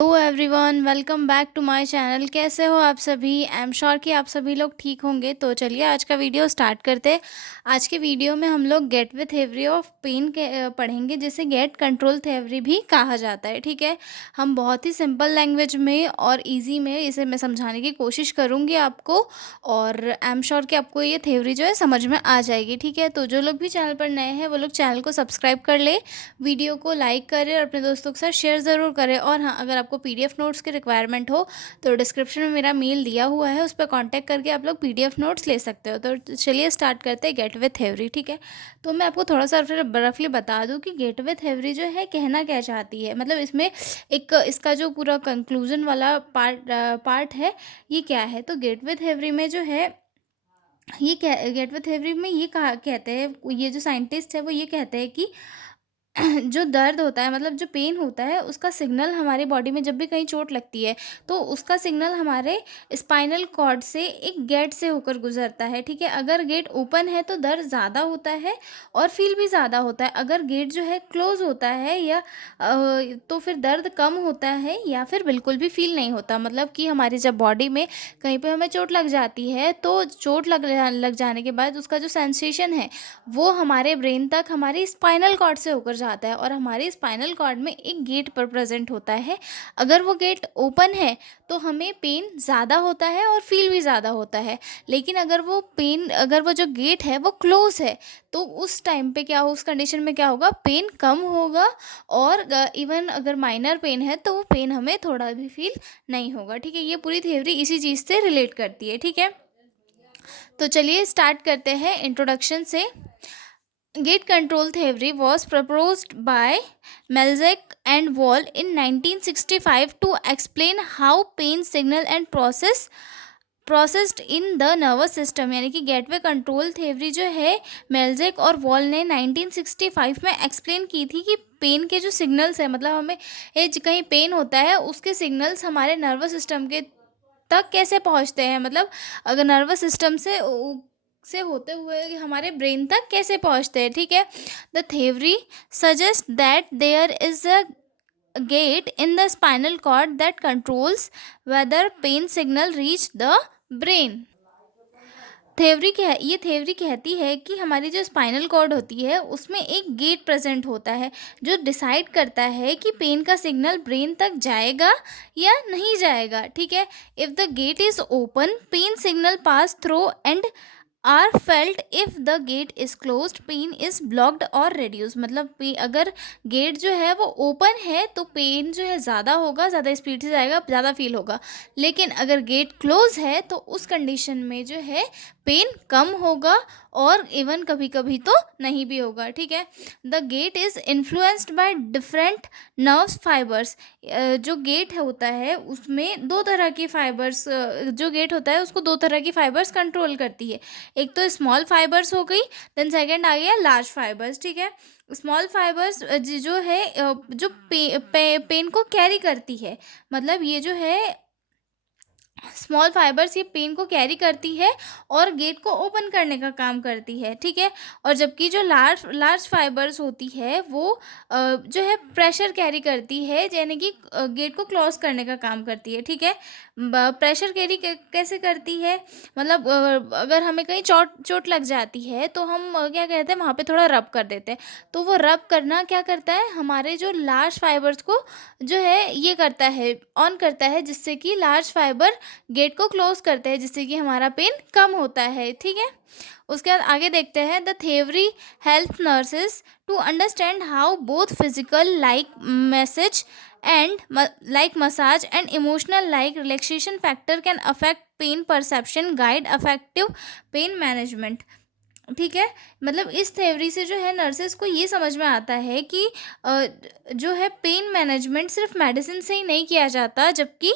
Hello everyone, welcome back to my channel. कैसे हो आप सभी? आई एम श्योर कि आप सभी लोग ठीक होंगे। तो चलिए आज का वीडियो स्टार्ट करते हैं। आज के वीडियो में हम लोग gate with theory of pain के पढ़ेंगे, जिसे गेट कंट्रोल थ्योरी भी कहा जाता है। ठीक है, हम बहुत ही सिंपल लैंग्वेज में और इजी में इसे मैं समझाने की कोशिश करूँगी आपको, और आई एम श्योर कि आपको ये थ्योरी जो है समझ में आ जाएगी। ठीक है, तो जो लोग भी चैनल पर नए हैं वो लोग चैनल को सब्सक्राइब कर ले, वीडियो को लाइक करें और अपने दोस्तों के साथ शेयर ज़रूर करें। और हाँ, अगर आपको पीडीएफ नोट्स की रिक्वायरमेंट हो तो डिस्क्रिप्शन में मेरा मेल दिया हुआ है, उस पर कांटेक्ट करके आप लोग पीडीएफ नोट्स ले सकते हो। तो चलिए स्टार्ट करते हैं गेट विथ थ्योरी। ठीक है, तो मैं आपको थोड़ा सा रफली बता दूं कि गेट विथ थ्योरी जो है कहना क्या चाहती है। मतलब इसमें एक इसका जो पूरा कंक्लूजन वाला पार्ट है ये क्या है। तो गेट विथ थ्योरी में जो है ये गेट विथ थ्योरी में ये कहा कहते हैं, ये जो साइंटिस्ट है वो ये कहते हैं कि जो दर्द होता है, मतलब जो पेन होता है, उसका सिग्नल हमारी बॉडी में जब भी कहीं चोट लगती है तो उसका सिग्नल हमारे स्पाइनल कॉर्ड से एक गेट से होकर गुजरता है। ठीक है, अगर गेट ओपन है तो दर्द ज़्यादा होता है और फील भी ज़्यादा होता है। अगर गेट जो है क्लोज होता है या तो फिर दर्द कम होता है या फिर बिल्कुल भी फील नहीं होता। मतलब कि हमारी जब बॉडी में कहीं पे हमें चोट लग जाती है तो चोट लग जाने के बाद उसका जो सेंसेशन है वो हमारे ब्रेन तक हमारी स्पाइनल कॉर्ड से होकर जाता है, और हमारी स्पाइनल कॉर्ड में एक गेट पर प्रेजेंट होता है। अगर वो गेट ओपन है तो हमें पेन ज़्यादा होता है और फील भी ज़्यादा होता है। लेकिन अगर वो जो गेट है वो क्लोज है तो उस टाइम पे क्या हो, उस कंडीशन में क्या होगा, पेन कम होगा। और इवन अगर माइनर पेन है तो वो पेन हमें थोड़ा भी फील नहीं होगा। ठीक है, ये पूरी थ्योरी इसी चीज़ से रिलेट करती है। ठीक है, तो चलिए स्टार्ट करते हैं इंट्रोडक्शन से। Gate control theory was proposed by Melzek and Wall in 1965 to explain how pain signal and processed in the nervous system। यानी कि गेटवे कंट्रोल थ्योरी जो है मेल्जेक और वॉल ने 1965 में एक्सप्लेन की थी कि पेन के जो सिग्नल्स है, मतलब हमें कहीं पेन होता है उसके सिग्नल्स हमारे नर्वस सिस्टम के तक कैसे पहुंचते हैं। मतलब अगर नर्वस सिस्टम से होते हुए हमारे ब्रेन तक कैसे पहुंचते हैं। ठीक है, the theory suggest that there is a gate in the spinal cord that controls whether pain signal reach the brain. ये थ्योरी कहती है कि हमारी जो स्पाइनल कॉर्ड होती है उसमें एक गेट प्रेजेंट होता है जो डिसाइड करता है कि पेन का सिग्नल ब्रेन तक जाएगा या नहीं जाएगा। ठीक है, if the gate is open pain signal pass through and are felt. If the gate is closed pain is blocked और reduced। मतलब अगर गेट जो है वो ओपन है तो पेन जो है ज़्यादा होगा, ज़्यादा स्पीड से जाएगा, ज़्यादा फील होगा। लेकिन अगर गेट क्लोज है तो उस कंडीशन में जो है पेन कम होगा और इवन कभी कभी तो नहीं भी होगा। ठीक है, the gate is influenced by different nerves fibres. जो गेट होता है उसमें दो तरह की फाइबर्स, जो गेट होता है उसको दो तरह की फाइबर्स कंट्रोल करती है। एक तो स्मॉल फाइबर्स हो गई, देन सेकंड आ गया लार्ज फाइबर्स। ठीक है, स्मॉल फाइबर्स जो है जो पेन को कैरी करती है। मतलब ये जो है स्मॉल फाइबर्स ये पेन को कैरी करती है और गेट को ओपन करने का काम करती है। ठीक है, और जबकि जो लार्ज लार्ज फाइबर्स होती है वो जो है प्रेशर कैरी करती है, यानी कि गेट को क्लोज करने का काम करती है। ठीक है, प्रेशर कैरी कैसे करती है, मतलब अगर हमें कहीं चोट चोट लग जाती है तो हम क्या कहते हैं, वहाँ पे थोड़ा रब कर देते हैं। तो वो रब करना क्या करता है, हमारे जो लार्ज फाइबर्स को जो है ये करता है, ऑन करता है, जिससे कि लार्ज फाइबर गेट को क्लोज करते हैं, जिससे कि हमारा पेन कम होता है। ठीक है, उसके बाद आगे देखते हैं, the theory help nurses to understand how both physical like message and like massage and emotional like relaxation factor can affect pain perception, guide effective pain management. ठीक है, मतलब इस थ्योरी से जो है नर्सेस को ये समझ में आता है कि जो है पेन मैनेजमेंट सिर्फ मेडिसिन से ही नहीं किया जाता, जबकि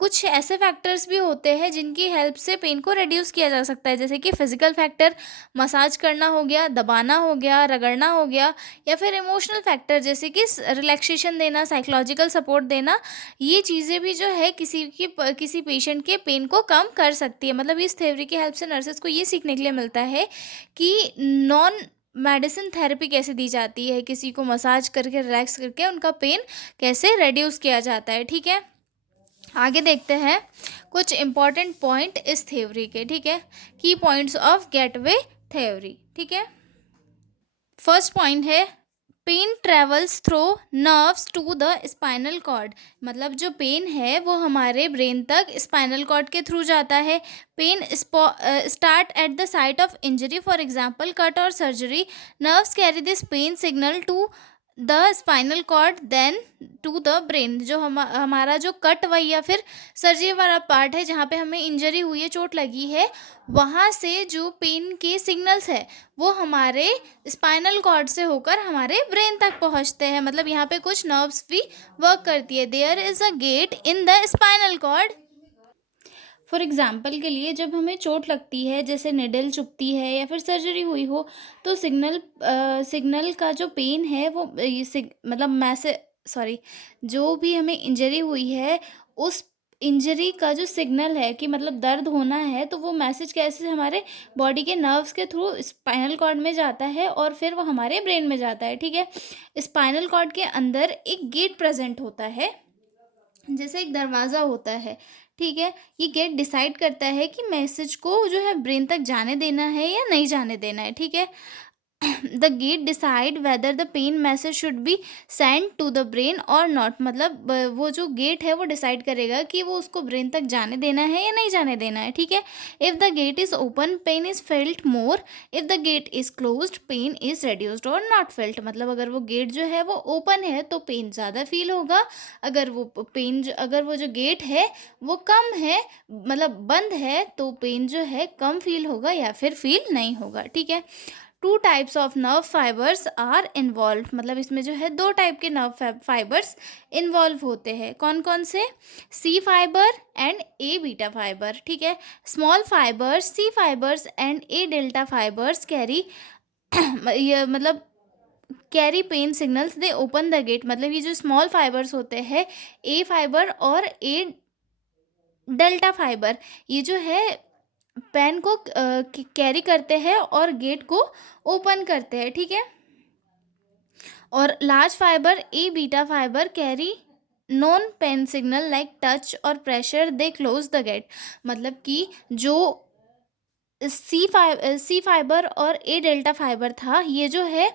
कुछ ऐसे फैक्टर्स भी होते हैं जिनकी हेल्प से पेन को रिड्यूस किया जा सकता है। जैसे कि फिजिकल फैक्टर, मसाज करना हो गया, दबाना हो गया, रगड़ना हो गया, या फिर इमोशनल फैक्टर जैसे कि रिलैक्सेशन देना, साइकोलॉजिकल सपोर्ट देना। ये चीज़ें भी जो है किसी पेशेंट के पेन को कम कर सकती है। मतलब इस थ्योरी की हेल्प से नर्सेस को ये सीखने के लिए मिलता है कि नॉन मेडिसिन थेरेपी कैसे दी जाती है, किसी को मसाज करके रिलैक्स करके उनका पेन कैसे रिड्यूस किया जाता है। ठीक है, आगे देखते हैं कुछ इम्पॉर्टेंट पॉइंट इस थ्योरी के। ठीक है, की पॉइंट्स ऑफ गेटवे थ्योरी। ठीक है, फर्स्ट पॉइंट है pain travels through nerves to the spinal cord. मतलब जो पेन है वो हमारे ब्रेन तक स्पाइनल कॉर्ड के थ्रू जाता है। Pain start at the site of injury, for example cut और surgery. Nerves carry this pain signal to the spinal cord then to the brain. जो हमारा जो कट हुआ या फिर सर्जरी वाला पार्ट है जहाँ पे हमें इंजरी हुई है, चोट लगी है, वहाँ से जो पेन के सिग्नल्स है वो हमारे स्पाइनल कॉर्ड से होकर हमारे ब्रेन तक पहुँचते हैं। मतलब यहाँ पे कुछ नर्व्स भी वर्क करती है। There is a gate in the spinal cord. For example के लिए जब हमें चोट लगती है, जैसे निडल चुभती है या फिर सर्जरी हुई हो, तो सिग्नल का जो पेन है वो मतलब जो भी हमें इंजरी हुई है उस इंजरी का जो सिग्नल है कि मतलब दर्द होना है, तो वो मैसेज कैसे हमारे बॉडी के नर्व्स के थ्रू स्पाइनल कॉर्ड में जाता है और फिर वो हमारे ब्रेन में जाता है। ठीक है, स्पाइनल कॉर्ड के अंदर एक गेट प्रेजेंट होता है, जैसे एक दरवाज़ा होता है। ठीक है, ये गेट डिसाइड करता है कि मैसेज को जो है ब्रेन तक जाने देना है या नहीं जाने देना है। ठीक है, the gate decide whether the pain message should be send to the brain और नॉट। मतलब वो जो गेट है वो डिसाइड करेगा कि वो उसको ब्रेन तक जाने देना है या नहीं जाने देना है। ठीक है, if the gate is open pain is felt more, if the gate is closed pain is reduced और नॉट फेल्ट। मतलब अगर वो गेट जो है वो ओपन है तो पेन ज़्यादा फील होगा, अगर वो जो गेट है वो कम है, मतलब बंद है, तो पेन जो है कम फील होगा या फिर फील नहीं होगा। ठीक है, two types of nerve fibres are involve. मतलब इसमें जो है दो टाइप के नर्व फाइबर्स इन्वॉल्व होते हैं। कौन कौन से? C fibre and A beta fibre. ठीक है, small fibres C fibres and A delta fibres carry ये मतलब carry pain signals, they open the gate. मतलब ये जो स्मॉल फाइबर्स होते हैं, ए फाइबर और ए डेल्टा फाइबर, ये जो है पेन को कैरी करते हैं और गेट को ओपन करते हैं। ठीक है, और large fiber A beta fiber carry non pain signal like touch और pressure, they close the gate. मतलब कि जो सी फाइबर और ए डेल्टा फाइबर था, ये जो है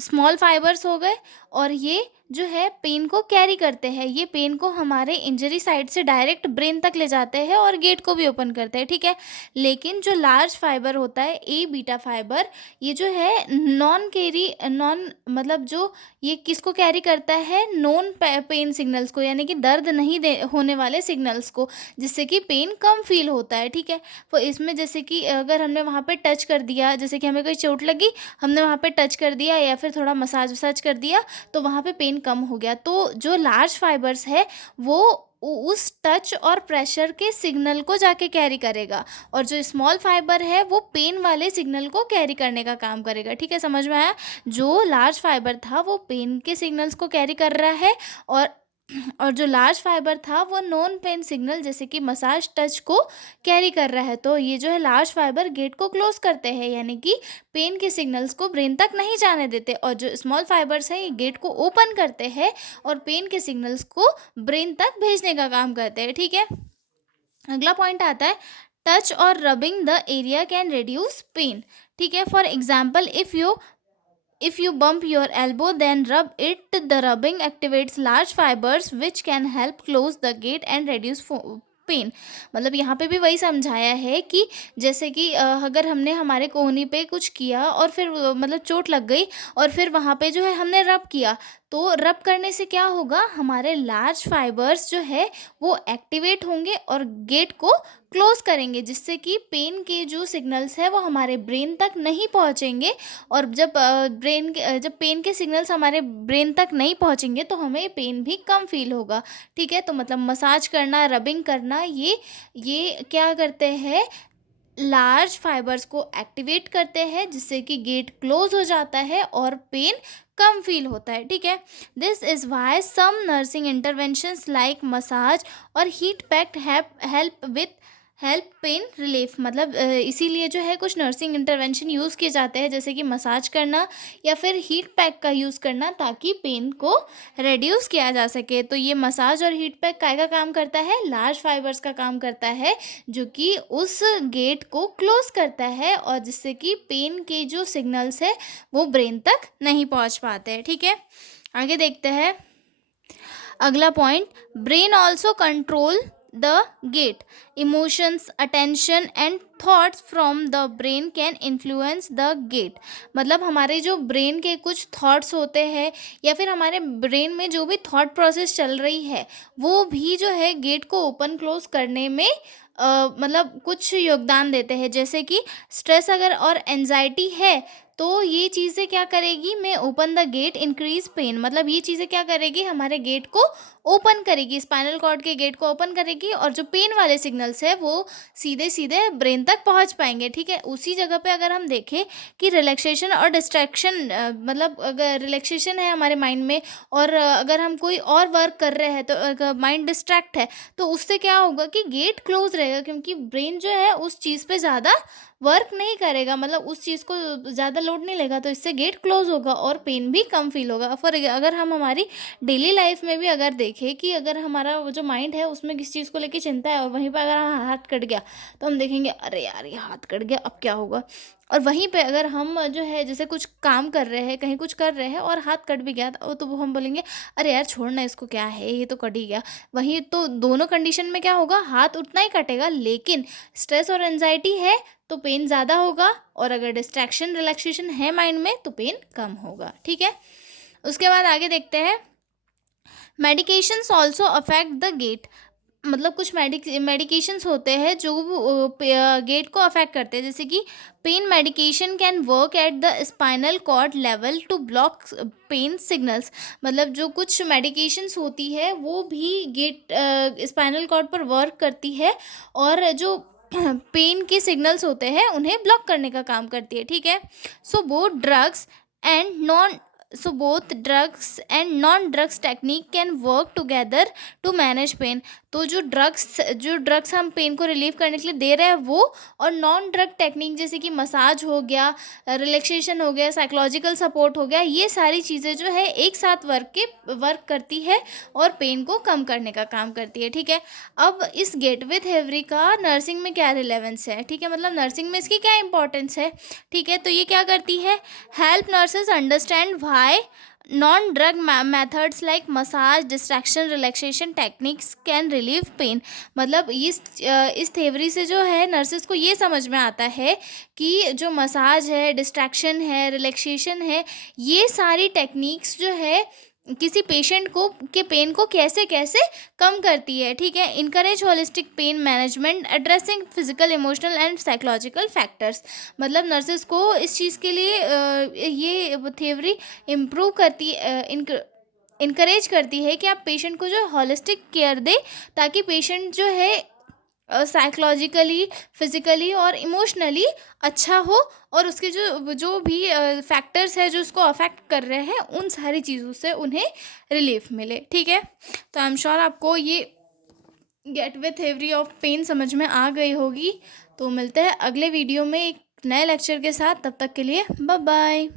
स्मॉल फाइबर्स हो गए और ये जो है पेन को कैरी करते हैं। ये पेन को हमारे इंजरी साइड से डायरेक्ट ब्रेन तक ले जाते हैं और गेट को भी ओपन करते हैं। ठीक है, लेकिन जो लार्ज फाइबर होता है ए बीटा फाइबर, ये जो है नॉन मतलब जो ये किसको कैरी करता है? नॉन पेन सिग्नल्स को, यानी कि दर्द नहीं होने वाले सिग्नल्स को, जिससे कि पेन कम फील होता है। ठीक है, तो इसमें जैसे कि अगर हमने वहाँ पे टच कर दिया, जैसे कि हमें कोई चोट लगी, हमने वहाँ पे टच कर दिया या फिर थोड़ा मसाज वसाज कर दिया, तो वहाँ पे पेन कम हो गया। तो जो लार्ज फाइबर्स है वो उस टच और प्रेशर के सिग्नल को जाके कैरी करेगा, और जो स्मॉल फाइबर है वो पेन वाले सिग्नल को कैरी करने का काम करेगा। ठीक है, समझ में आया? जो लार्ज फाइबर था वो पेन के सिग्नल्स को कैरी कर रहा है, और जो लार्ज फाइबर था वो नॉन पेन सिग्नल जैसे कि मसाज टच को कैरी कर रहा है। तो ये जो है लार्ज फाइबर गेट को क्लोज करते हैं, यानी कि पेन के सिग्नल्स को ब्रेन तक नहीं जाने देते, और जो स्मॉल फाइबर्स हैं ये गेट को ओपन करते हैं और पेन के सिग्नल्स को ब्रेन तक भेजने का काम करते हैं। ठीक है, अगला पॉइंट आता है टच और rubbing the area can reduce pain. ठीक है, for example if you bump your elbow then rub it, the rubbing activates large fibers which can help close the gate and reduce pain. मतलब यहाँ पे भी वही समझाया है कि जैसे कि अगर हमने हमारे कोहनी पे कुछ किया और फिर मतलब चोट लग गई और फिर वहाँ पे जो है हमने रब किया, तो रब करने से क्या होगा? हमारे लार्ज फाइबर्स जो है वो एक्टिवेट होंगे और गेट को क्लोज करेंगे, जिससे कि पेन के जो सिग्नल्स है वो हमारे ब्रेन तक नहीं पहुँचेंगे। और जब जब पेन के सिग्नल्स हमारे ब्रेन तक नहीं पहुँचेंगे तो हमें पेन भी कम फील होगा। ठीक है, तो मतलब मसाज करना, रबिंग करना, ये क्या करते हैं? लार्ज फाइबर्स को एक्टिवेट करते हैं, जिससे कि गेट क्लोज हो जाता है और पेन कम फील होता है। ठीक है, this is why some nursing interventions like massage और heat pack help pain relief, मतलब इसीलिए जो है कुछ नर्सिंग इंटरवेंशन यूज़ किए जाते हैं, जैसे कि मसाज करना या फिर हीट पैक का यूज़ करना, ताकि पेन को रिड्यूस किया जा सके। तो ये मसाज और हीट पैक काय का काम करता है? लार्ज फाइबर्स का काम करता है, जो कि उस गेट को क्लोज करता है, और जिससे कि पेन के जो सिग्नल्स है वो ब्रेन तक नहीं पहुंच पाते हैं। ठीक है, आगे देखते हैं अगला point. Brain also control the gate, emotions, attention and thoughts from the brain can influence the gate. मतलब हमारे जो ब्रेन के कुछ थॉट्स होते हैं, या फिर हमारे ब्रेन में जो भी थॉट प्रोसेस चल रही है, वो भी जो है गेट को ओपन क्लोज करने में मतलब कुछ योगदान देते हैं। जैसे कि स्ट्रेस अगर और एंजाइटी है, तो ये चीज़ें क्या करेगी, may open the gate increase pain, मतलब ये चीज़ें क्या करेगी, हमारे गेट को ओपन करेगी, स्पाइनल कॉर्ड के गेट को ओपन करेगी, और जो पेन वाले सिग्नल्स है वो सीधे सीधे ब्रेन तक पहुंच पाएंगे। ठीक है, उसी जगह पे अगर हम देखें कि रिलैक्सेशन और डिस्ट्रैक्शन, मतलब अगर रिलैक्सेशन है हमारे माइंड में, और अगर हम कोई और वर्क कर रहे हैं, तो अगर माइंड डिस्ट्रैक्ट है, तो उससे क्या होगा कि गेट क्लोज रहेगा, क्योंकि ब्रेन जो है उस चीज़ पे ज़्यादा वर्क नहीं करेगा, मतलब उस चीज़ को ज़्यादा लोड नहीं लेगा, तो इससे गेट क्लोज होगा और पेन भी कम फील होगा। फॉर अगर हम हमारी डेली लाइफ में भी अगर देखें कि अगर हमारा वो जो माइंड है उसमें किस चीज़ को लेके चिंता है, और वहीं पर अगर हमारा हाथ कट गया, तो हम देखेंगे अरे यार ये हाथ कट गया, अब क्या होगा। और वहीं पे अगर हम जो है जैसे कुछ काम कर रहे हैं, कहीं कुछ कर रहे हैं और हाथ कट भी गया, तो वो हम बोलेंगे अरे यार छोड़ना इसको, क्या है ये तो कट ही गया। वहीं तो दोनों कंडीशन में क्या होगा, हाथ उतना ही कटेगा, लेकिन स्ट्रेस और एंजाइटी है तो पेन ज़्यादा होगा, और अगर डिस्ट्रैक्शन रिलैक्सेशन है माइंड में तो पेन कम होगा। ठीक है, उसके बाद आगे देखते हैं medications also affect the gate. मतलब कुछ मेडिकेशंस होते हैं जो गेट को अफेक्ट करते हैं, जैसे कि pain medication can work at the spinal cord level to block pain signals. मतलब जो कुछ मेडिकेशंस होती है वो भी गेट स्पाइनल कॉर्ड पर वर्क करती है, और जो पेन के सिग्नल्स होते हैं उन्हें ब्लॉक करने का काम करती है। ठीक है, so both drugs and non so both drugs and non drugs technique can work together to manage pain। तो जो ड्रग्स हम पेन को रिलीव करने के लिए दे रहे हैं वो, और नॉन ड्रग टेक्निक जैसे कि मसाज हो गया, रिलैक्सेशन हो गया, साइकोलॉजिकल सपोर्ट हो गया, ये सारी चीज़ें जो है एक साथ वर्क करती है और पेन को कम करने का काम करती है। ठीक है, अब इस गेटवे थ्योरी का नर्सिंग में क्या रिलेवेंस है? ठीक है, मतलब नर्सिंग में इसकी क्या इंपॉर्टेंस है? ठीक है, तो ये क्या करती है, help nurses understand why non drug methods like massage, distraction, relaxation techniques can relieve pain. मतलब इस थ्योरी से जो है नर्सेज को ये समझ में आता है कि जो मसाज है, डिस्ट्रैक्शन है, रिलैक्सेशन है, ये सारी टेक्निक्स जो है किसी पेशेंट को के पेन को कैसे कैसे कम करती है। ठीक है, encourage holistic pain management addressing physical, emotional and psychological factors. मतलब नर्सेज को इस चीज़ के लिए ये थ्योरी इम्प्रूव करती, इनकरेज करती है कि आप पेशेंट को जो हॉलिस्टिक केयर दे, ताकि पेशेंट जो है साइकोलॉजिकली, फिजिकली और इमोशनली अच्छा हो, और उसके जो जो भी फैक्टर्स है जो उसको अफेक्ट कर रहे हैं, उन सारी चीज़ों से उन्हें रिलीफ मिले। ठीक है, तो आई एम श्योर आपको ये गेटवे थ्योरी ऑफ पेन समझ में आ गई होगी। तो मिलते हैं अगले वीडियो में एक नए लेक्चर के साथ, तब तक के लिए बाय बाय।